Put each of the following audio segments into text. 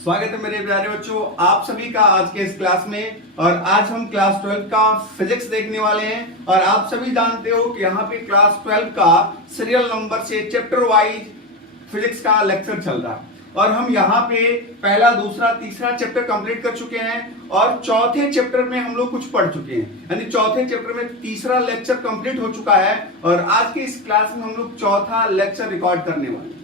स्वागत है मेरे प्यारे बच्चों, आप सभी का आज के इस क्लास में। और आज हम क्लास 12 का फिजिक्स देखने वाले हैं। और आप सभी जानते हो कि यहाँ पे क्लास 12 का सीरियल नंबर से चैप्टर वाइज फिजिक्स का लेक्चर चल रहा है। और हम यहाँ पे पहला, दूसरा, तीसरा चैप्टर कंप्लीट कर चुके हैं और चौथे चैप्टर में हम लोग कुछ पढ़ चुके हैं, यानी चौथे चैप्टर में तीसरा लेक्चर कंप्लीट हो चुका है। और आज के इस क्लास में हम लोग चौथा लेक्चर रिकॉर्ड करने वाले हैं।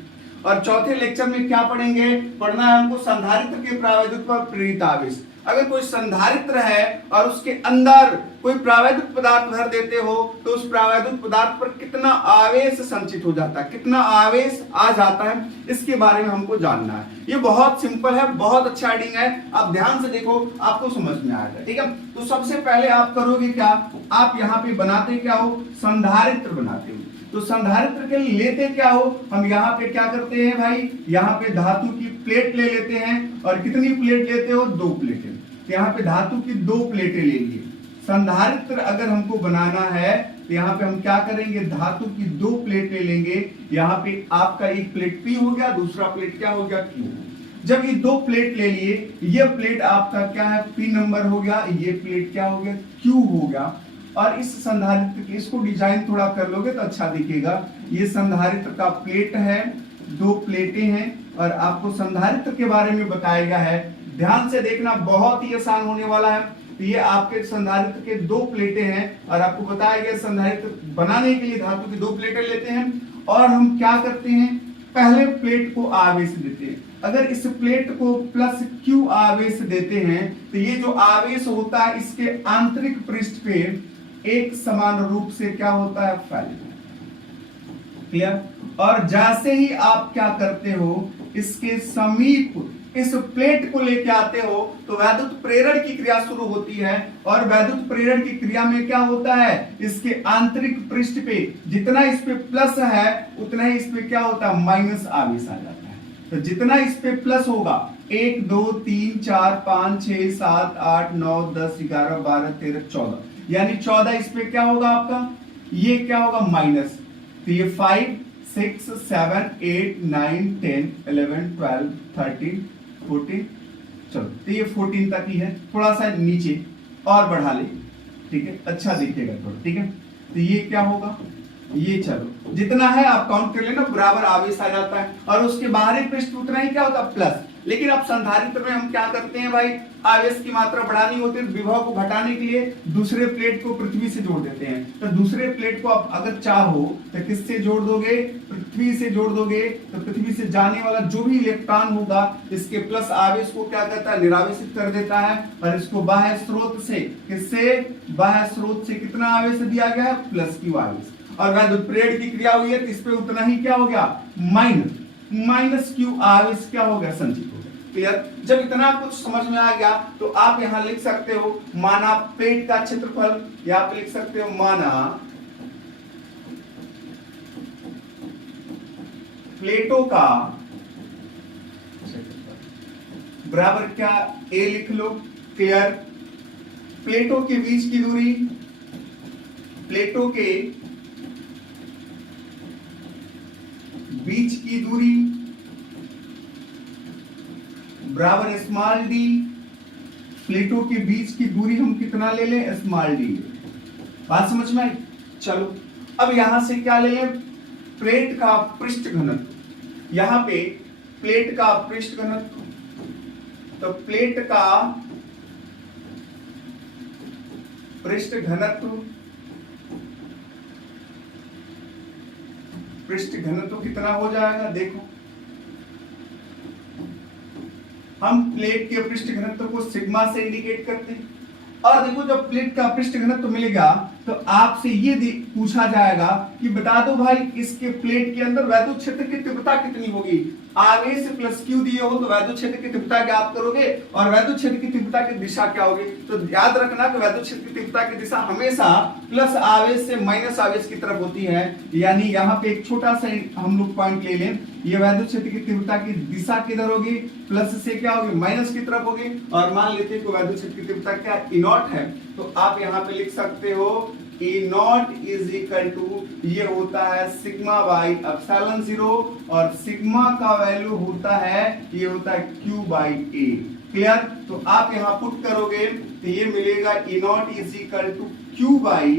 और चौथे लेक्चर में क्या पढ़ेंगे? पढ़ना है हमको संधारित्र के प्रावैधिक पर प्रेरित आवेश। अगर कोई संधारित्र है और उसके अंदर कोई प्रावैधिक पदार्थ भर देते हो तो उस प्रावैधिक पदार्थ पर कितना आवेश संचित हो जाता है, कितना आवेश आ जाता है, इसके बारे में हमको जानना है। ये बहुत सिंपल है, बहुत अच्छा रीडिंग है, आप ध्यान से देखो, आपको समझ में आएगा। ठीक है, तो सबसे पहले आप करोगे क्या, आप यहाँ पे बनाते क्या हो, संधारित्र बनाते हो। तो संधारित्र के लिए लेते क्या हो, हम यहाँ पे क्या करते हैं भाई, यहाँ पे धातु की प्लेट ले लेते हैं। और कितनी प्लेट लेते हो? 2 प्लेटें। तो यहाँ पे धातु की 2 प्लेटें लेंगे। संधारित्र अगर हमको बनाना है तो यहाँ पे हम क्या करेंगे, धातु की 2 प्लेट ले लेंगे। यहाँ पे आपका एक प्लेट P हो गया, दूसरा प्लेट क्या हो गया, Q। जब ये 2 प्लेट ले लिए, ये प्लेट आपका क्या है, P नंबर हो गया, ये प्लेट क्या हो गया, Q हो गया। और इस संधारित्र के, इसको डिजाइन थोड़ा कर लोगे तो अच्छा दिखेगा। ये संधारित्र का प्लेट है, 2 प्लेटें हैं और आपको संधारित्र के बारे में बताया गया है। ध्यान से देखना, बहुत ही आसान होने वाला है। तो ये आपके संधारित्र के 2 प्लेटें हैं और आपको बताया गया संधारित्र बनाने के लिए धातु की 2 प्लेटें लेते हैं। और हम क्या करते हैं, पहले प्लेट को आवेश देते हैं। अगर इस प्लेट को प्लस Q आवेश देते हैं तो ये जो आवेश होता है इसके आंतरिक पृष्ठ पे एक समान रूप से क्या होता है, फैलेगा। क्लियर? और जैसे ही आप क्या करते हो, इसके समीप इस प्लेट को लेके आते हो तो वैद्युत प्रेरण की क्रिया शुरू होती है। और वैद्युत प्रेरण की क्रिया में क्या होता है, इसके आंतरिक पृष्ठ पे जितना इस पे प्लस है उतना ही इस पे क्या होता है, माइनस आवेश आ जाता है। तो जितना इस पे प्लस होगा, 1 2 3 4 5 6 7 8 9 10 11 12 13 14, यानी 14 इस पे क्या होगा आपका, ये क्या होगा, माइनस। तो ये 5 6 7 8 9 10 11 12 13 14, चलो तो ये 14 तक ही है। थोड़ा सा नीचे और बढ़ा ले, ठीक है, अच्छा दिखेगा थोड़ा। ठीक है, तो ये क्या होगा, ये चलो जितना है आप काउंट कर लेना, बराबर आवेश आ जाता है। और उसके बाहरी पृष्ठ उतना ही क्या होता है, प्लस। लेकिन अब संधारित्र में हम क्या करते हैं भाई, आवेश की मात्रा बढ़ानी होती है, विभव को घटाने के लिए दूसरे प्लेट को पृथ्वी से जोड़ देते हैं। तो दूसरे प्लेट को आप अगर चाहो तो किससे जोड़ दोगे, पृथ्वी से जोड़ दोगे। तो पृथ्वी से जाने वाला जो भी इलेक्ट्रॉन होगा इसके प्लस आवेश को क्या करता है, निरावेशित कर देता है। और इसको बाह्य स्रोत से, किससे, बाह्य स्रोत से कितना आवेश दिया गया है, प्लस Q आवेश। और वैद्युत प्रेरण की क्रिया हुई है तो इस पे उतना ही क्या हो गया, माइनस Q आवेश क्या हो गया, संचित हो गया। क्लियर? जब इतना कुछ समझ में आ गया तो आप यहां लिख सकते हो, माना प्लेट का क्षेत्रफल, या आप लिख सकते हो माना प्लेटों का बराबर क्या, A लिख लो। क्लियर? प्लेटों के बीच की दूरी, प्लेटों के बीच की दूरी बराबर स्मॉल d। प्लेटों के बीच की दूरी हम कितना ले लें, स्मॉल d। बात समझ में आई? चलो अब यहां से क्या ले लें, प्लेट का पृष्ठ घनत्व। यहां पे प्लेट का पृष्ठ घनत्व, तो प्लेट का पृष्ठ घनत्व, पृष्ठ घनत्व कितना हो जाएगा, देखो हम प्लेट के पृष्ठ घनत्व को सिग्मा से इंडिकेट करते हैं। और देखो जब प्लेट का पृष्ठ घनत्व मिलेगा तो आपसे ये पूछा जाएगा कि बता दो भाई इसके प्लेट के अंदर वैद्युत क्षेत्र की तीव्रता कितनी होगी। आवेश प्लस Q दिए हो तो वैद्युत क्षेत्र की तीव्रता ज्ञात करोगे और वैद्युत क्षेत्र की तीव्रता की दिशा क्या होगी। तो याद रखना कि वैद्युत क्षेत्र की तीव्रता की दिशा हमेशा प्लस आवेश से माइनस आवेश की तरफ होती है। यानी यहाँ पे एक छोटा सा हम लोग पॉइंट ले लें, ये वैद्युत क्षेत्र की तीव्रता की दिशा किधर होगी, प्लस से क्या होगी, माइनस की तरफ होगी। और मान लेते हैं कि वैद्युत क्षेत्र की तीव्रता क्या, E0 है। तो आप यहाँ पे लिख सकते हो ए नॉट इज इक्वल टू ये होता है सिग्मा बाई एप्सिलॉन 0 और सिग्मा का वैल्यू होता है ये होता है क्यू बाई ए। क्लियर? तो आप यहां पुट करोगे तो ये मिलेगा A naught is equal to q by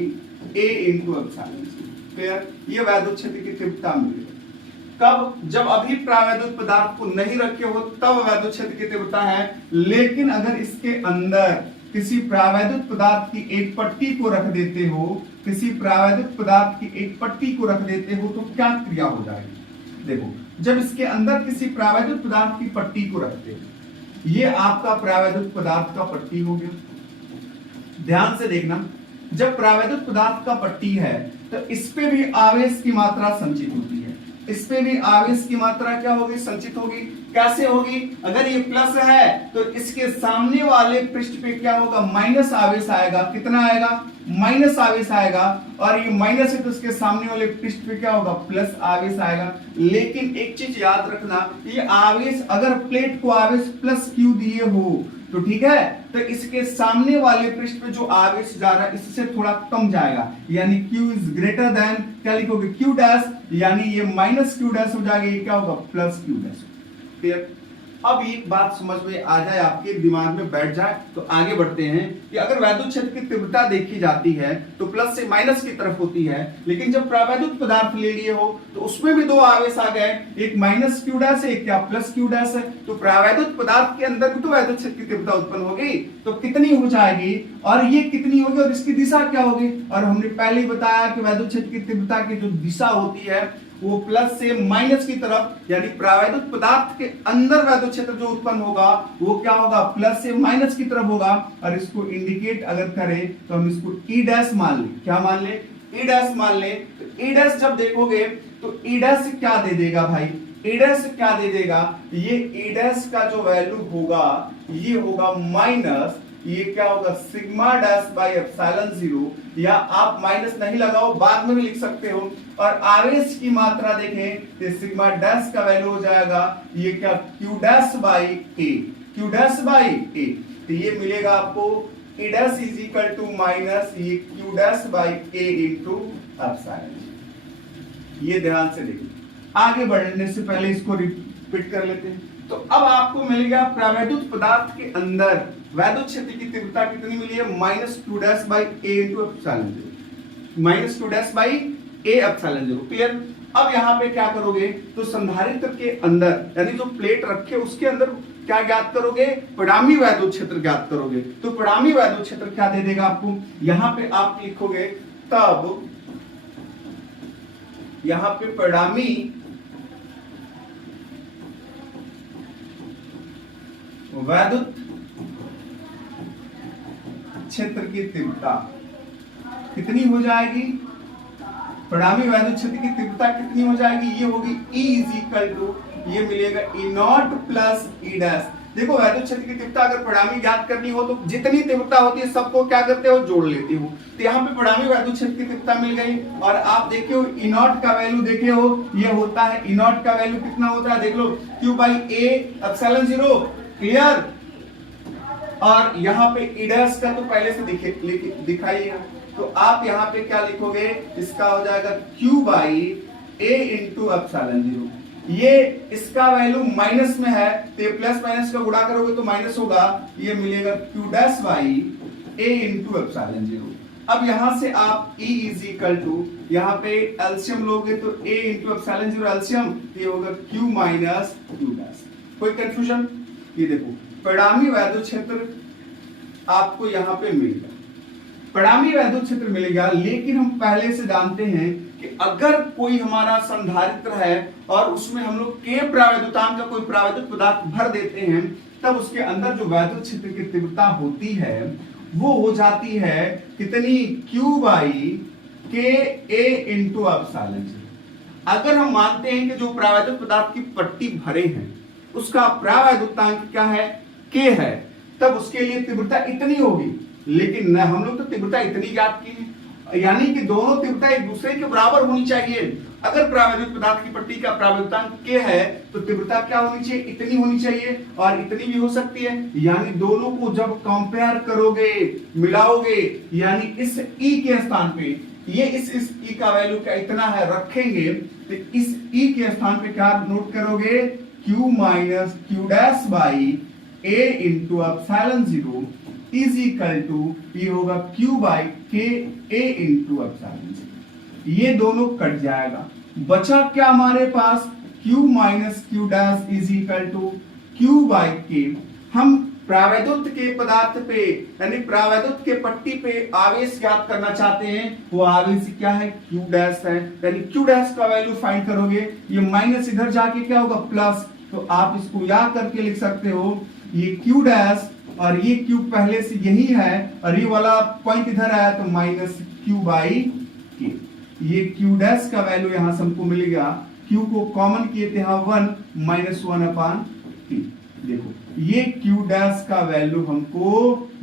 A into epsilon 0। Clear? ये वैद्युत क्षेत्र की तीव्रता मिलेगी। कब? जब अभी प्रावैद्युत पदार्थ को नहीं रखे हो तब वैद्युत क्षेत्र की तीव्रता है। लेकिन अगर इसके अंदर किसी प्रावैद्युत पदार्थ की एक पट्टी को रख देते हो, किसी प्रावैद्युत पदार्थ की एक पट्टी को रख देते हो तो क्या क्रिया हो जाएगी? देखो, जब इसके अंदर किसी प्रावैद्युत पदार्थ की पट्टी को रखते हो, ये आपका प्रावैद्युत पदार्थ का पट्टी हो गया। ध्यान से देखना, जब प्रावैद्युत पदार्थ का पट्टी है तो इस पे भी आवेश की मात्रा संचित होती है, इस पे भी आवेश की मात्रा क्या होगी? संचित होगी। कैसे होगी? अगर ये प्लस है तो इसके सामने वाले पृष्ठ पे क्या होगा? माइनस आवेश आएगा। कितना आएगा? माइनस आवेश आएगा। और ये माइनस है तो इसके सामने वाले पृष्ठ पे क्या होगा? प्लस आवेश आएगा। लेकिन एक चीज याद रखना, ये आवेश अगर प्लेट को आवेश प्लस क्यू दिए हो तो ठीक है, तो इसके सामने वाले पृष्ठ पे जो आवेश जा रहा है इससे थोड़ा कम जाएगा, यानी Q इज ग्रेटर देन क्या लिखोगे? Q डैश, यानी ये माइनस Q डैश हो जाएगा, ये क्या होगा? Plus Q dash. क्लियर? अब एक बात समझ में आ जाए, आपके दिमाग में बैठ जाए तो आगे बढ़ते हैं कि अगर वैद्युत क्षेत्र की तीव्रता देखी जाती है तो प्लस से माइनस की तरफ होती है, लेकिन जब प्रावैद्युत पदार्थ ले लिए हो तो उसमें भी दो आवेश आ गए, एक माइनस क्यू डैश है, एक क्या प्लस क्यू डैश है। तो प्रावैद्युत पदार्थ के अंदर भी तो वैद्युत क्षेत्र की तीव्रता उत्पन्न होगी, तो कितनी हो जाएगी और ये कितनी होगी और इसकी दिशा क्या होगी? और हमने पहले ही बताया कि वैद्युत क्षेत्र की तीव्रता की जो दिशा होती है वो प्लस से माइनस की तरफ, यानी प्रावैद्युत पदार्थ के अंदर वैद्युत क्षेत्र जो उत्पन्न होगा वो क्या होगा? प्लस से माइनस की तरफ होगा। और इसको इंडिकेट अगर करें तो हम इसको ई डैश मान ले। क्या मान ले? ई डैश मान ले। तो ई डैश जब देखोगे तो ई डैश क्या दे देगा भाई? ई डैश क्या दे देगा? ये ई डैश का जो वैल्यू होगा ये होगा माइनस, ये क्या होगा? सिग्मा डैश बाई एप्सिलॉन 0, या आप माइनस नहीं लगाओ, बाद में भी लिख सकते हो। और आवेश की मात्रा देखें तो सिग्मा डैश का वैल्यू हो जाएगा ये क्या? Q dash by A, q dash by A. तो ये मिलेगा आपको A dash is equal to minus ये q dash by A into epsilon. ये ध्यान से देखिए, आगे बढ़ने से पहले इसको रिपीट कर लेते हैं। तो अब आपको मिल गया प्रावैद्युत पदार्थ के अंदर वैद्युत क्षेत्र की तीव्रता कितनी मिली है? Minus Q dash by A into epsilon 0, minus Q dash by A epsilon 0। Clear? अब यहाँ पे क्या करोगे? तो संधारित्र के अंदर यानी जो प्लेट रखे उसके अंदर क्या ज्ञात करोगे? परिणामी वैद्युत क्षेत्र ज्ञात करोगे। तो परिणामी वैद्युत क्षेत्र क्या दे देगा आपको? यहाँ पे आप लिखोगे तब यहाँ पे परिणामी वैद्युत क्षेत्र की तीव्रता कितनी हो जाएगी? परिणामी वैद्युत क्षेत्र की तीव्रता कितनी हो जाएगी? ये होगी E इज इक्वल टू ये मिलेगा E not plus E dash. देखो, वैद्युत क्षेत्र की तीव्रता अगर परिणामी ज्ञात करनी हो तो जितनी तीव्रता होती है सबको क्या करते हो? जोड़ लेते हो। तो यहाँ पे परिणामी वैद्युत क्षेत्र की तीव्रता मिल गई। और आप देखे हो E नॉट का वैल्यू देखे हो, ये होता है E नॉट का वैल्यू कितना होता है? देख लो, Q by A epsilon 0। Clear? और यहाँ पे ई डैश का तो पहले से दिखाइएगा, तो आप यहाँ पे क्या लिखोगे? इसका हो जाएगा Q by A into epsilon 0। ये इसका वैल्यू माइनस में है तो ये प्लस माइनस का गुणा करोगे तो माइनस होगा, ये मिलेगा Q dash by A into epsilon 0। अब यहां से आप E इज इक्वल टू यहाँ पे एलसीएम लोगे तो A इंटू एप्सिलॉन 0 एलसीएम, ये होगा Q माइनस Q डैश। कोई कंफ्यूजन? ये देखो, परिणामी वैद्युत क्षेत्र आपको यहाँ पे मिल गया, परिणामी वैद्युत क्षेत्र मिल गया। लेकिन हम पहले से जानते हैं कि अगर कोई हमारा संधारित्र है और उसमें हम लोग के प्रावैद्युतांक का कोई प्रावैद्युत पदार्थ भर देते हैं, तब उसके अंदर जो वैद्युत क्षेत्र की तीव्रता होती है वो हो जाती है कितनी? Q बाई के A इंटू एप्सिलॉन 0। अगर हम मानते हैं कि जो प्रावैद्युत पदार्थ की पट्टी भरे हैं उसका प्रावैद्युतांक क्या है? K है, तब उसके लिए तीव्रता इतनी होगी। लेकिन न हम लोग तो तीव्रता इतनी ज्ञात की है यानी कि दोनों तीव्रता एक दूसरे के बराबर होनी चाहिए। अगर प्रावैधुत पदार्थ की पट्टी का प्रावैधुतांक k है तो तीव्रता क्या होनी चाहिए, इतनी होनी चाहिए, और इतनी भी हो सकती है। यानी दोनों को जब कंपेयर करोगे, मिलाओगे, यानी इस E के स्थान पे ये इस E का वैल्यू क्या इतना है रखेंगे, तो इस E के स्थान पे क्या नोट करोगे, Q minus Q dash by A into epsilon 0 is equal to ये होगा Q by K A into epsilon 0। ये दोनों कट जाएगा, बचा क्या हमारे पास, Q minus Q dash is equal to Q by K। हम प्रावैधुत के पदार्थ पे यानी प्रावैधुत के पट्टी पे आवेश ज्ञात करना चाहते हैं, वो आवेश क्या है, Q डैश है, यानी Q डैश का वैल्यू फाइंड करोगे, ये माइनस इधर जाके क्या होगा प्लस, तो आप इसको याद करके लिख सकते हो, ये Q डैश और ये Q पहले से यही है और ये वाला पॉइंट इधर आया तो माइनस Q बाई K। ये Q डैश का वैल्यू यहां से हमको मिलेगा, Q को कॉमन किए थे यहां 1 माइनस 1 अपान T। देखो ये Q डैश का वैल्यू हमको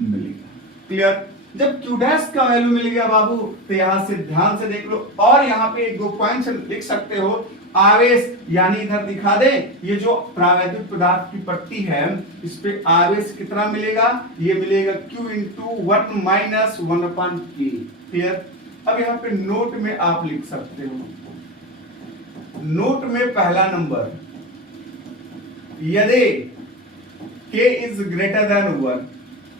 मिलेगा। क्लियर? जब Q डैश का वैल्यू मिल गया बाबू, तो यहां से ध्यान से देख लो, और यहां पे एक दो पॉइंट्स लिख सकते हो। आवेश यानी इधर दिखा दे, ये जो प्रावैधुत पदार्थ की पट्टी है इस पे आवेश कितना मिलेगा, ये मिलेगा Q इंटू 1 माइनस 1 अपान K। क्लियर? अब यहां पे नोट में आप लिख सकते हो, नोट में पहला नंबर, यदि K is greater than 1,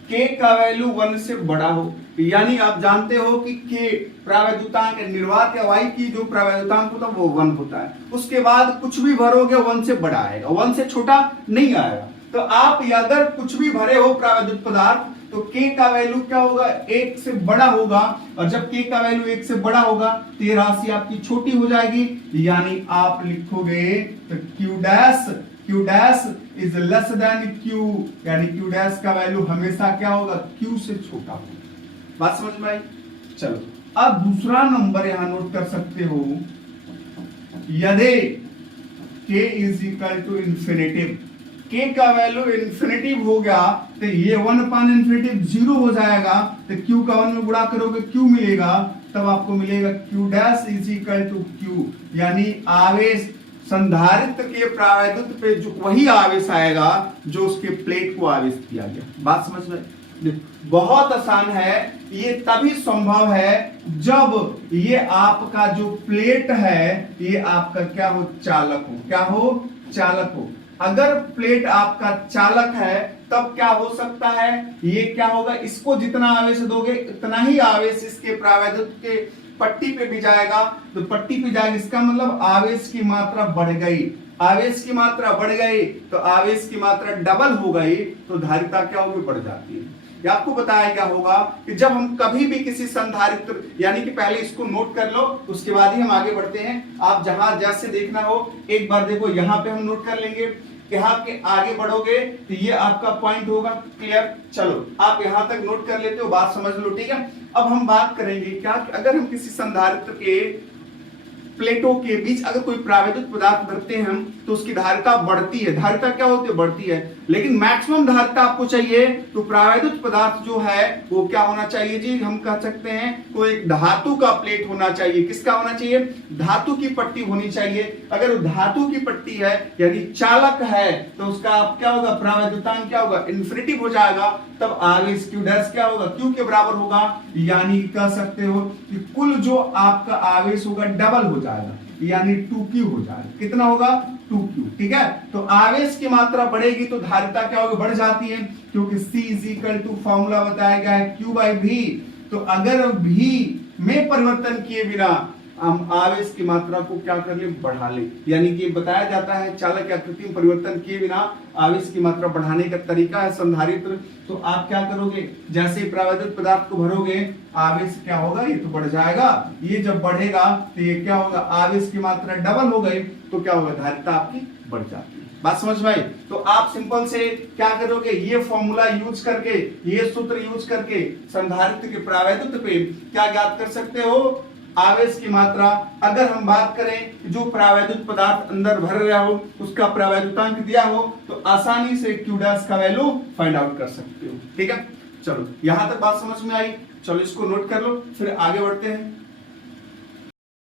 K का वैल्यू 1 से बड़ा हो, यानी आप जानते हो कि K प्रावैधुतांक निर्वात या वायु की जो प्रावैधुतांक होता है वो 1 होता है, उसके बाद कुछ भी भरोगे 1 से बड़ा आएगा, 1 से छोटा नहीं आएगा। तो आप अगर कुछ भी भरे हो प्रावैधुत पदार्थ तो K का वैल्यू क्या होगा, 1 से बड़ा होगा, और जब K का वैल्यू 1 से बड़ा होगा तो ये राशि आपकी छोटी हो जाएगी, यानी आप लिखोगे तो Q dash is less than Q, यानी Q डैश का वैल्यू हमेशा क्या होगा, Q से छोटा होगा। बात समझ में आई? चलो अब दूसरा नंबर यहां नोट कर सकते हो, यदि K is equal to infinitive, K का वैल्यू इंफिनिटिव हो गया तो ये 1 अपान इंफिनिटिव 0 हो जाएगा, तो Q का 1 में गुणा करोगे Q मिलेगा, तब आपको मिलेगा Q dash is equal to Q, यानी आवेश संधारित्र के प्रावैधुत पे जो वही आवेश आएगा जो उसके प्लेट को आवेश किया गया। बात समझ में? बहुत आसान है, ये तभी संभव है जब ये आपका जो प्लेट है ये आपका क्या हो, चालक हो। क्या हो? चालक हो। अगर प्लेट आपका चालक है तब क्या हो सकता है, ये क्या होगा, इसको जितना आवेश दोगे उतना ही आवेश इसके प्रावैधुत के पट्टी पे भी जाएगा, तो पट्टी पे जाएगा, इसका मतलब आवेश की मात्रा बढ़ गई, आवेश की मात्रा बढ़ गई तो आवेश की मात्रा डबल हो गई, तो धारिता क्या होगी, बढ़ जाती है। ये आपको बताया क्या होगा कि जब हम कभी भी किसी संधारित्र, यानी कि पहले इसको नोट कर लो उसके बाद ही हम आगे बढ़ते हैं, आप जहां जैसे देखना हो एक बार देखो, यहाँ पे हम नोट कर लेंगे, यहाँ के आगे बढ़ोगे तो ये आपका पॉइंट होगा। क्लियर? चलो आप यहां तक नोट कर लेते हो, बात समझ लो, ठीक है। अब हम बात करेंगे क्या, अगर हम किसी संधारित्र के प्लेटों के बीच अगर कोई प्रावैधुत पदार्थ भरते हैं हम तो उसकी धारिता बढ़ती है। धारिता क्या होती है, बढ़ती है, लेकिन मैक्सिमम धारिता आपको चाहिए तो प्रावैधुत पदार्थ जो है वो क्या होना चाहिए जी, हम कह सकते हैं वो एक धातु का प्लेट होना चाहिए। किसका होना चाहिए, धातु की पट्टी होनी चाहिए। अगर धातु की पट्टी है यानी चालक है तो उसका क्या होगा, प्रावैधुतांक क्या होगा, इन्फिनिटिव हो जाएगा, तब आवेश Q डैश क्या होगा, Q के बराबर होगा, यानी कह सकते हो कि कुल जो आपका आवेश होगा डबल हो जाएगा, यानी 2Q हो जाएगा। कितना होगा, 2Q। ठीक है, तो आवेश की मात्रा बढ़ेगी तो धारिता क्या होगी, बढ़ जाती है, क्योंकि C is equal to formula बताया गया है Q बाई V। तो अगर V में परिवर्तन किए बिना हम आवेश की मात्रा को क्या कर ले, बढ़ा ले, यानी कि बताया जाता है चालक या आकृति में परिवर्तन किए बिना आवेश की मात्रा बढ़ाने का तरीका है संधारित्र। तो आप क्या करोगे, जैसे ही प्रावैधुत पदार्थ को भरोगे आवेश क्या होगा, ये तो बढ़ जाएगा, ये जब बढ़ेगा तो ये क्या होगा, आवेश की मात्रा डबल हो गई तो क्या होगा, धारिता आपकी बढ़ जाती है। बात समझ में आई? तो आप सिंपल से क्या करोगे, ये फॉर्मूला यूज करके, ये सूत्र यूज करके संधारित्र के प्रावैधुत पे क्या ज्ञात कर सकते हो, आवेश की मात्रा। अगर हम बात करें जो प्रावैधुत पदार्थ अंदर भर रहा हो उसका प्रावैधुतांक दिया हो तो आसानी से Q डैश का वैल्यू फाइंड आउट कर सकते हो। ठीक है, चलो यहां तक बात समझ में आई। चलो इसको नोट कर लो, फिर आगे बढ़ते हैं।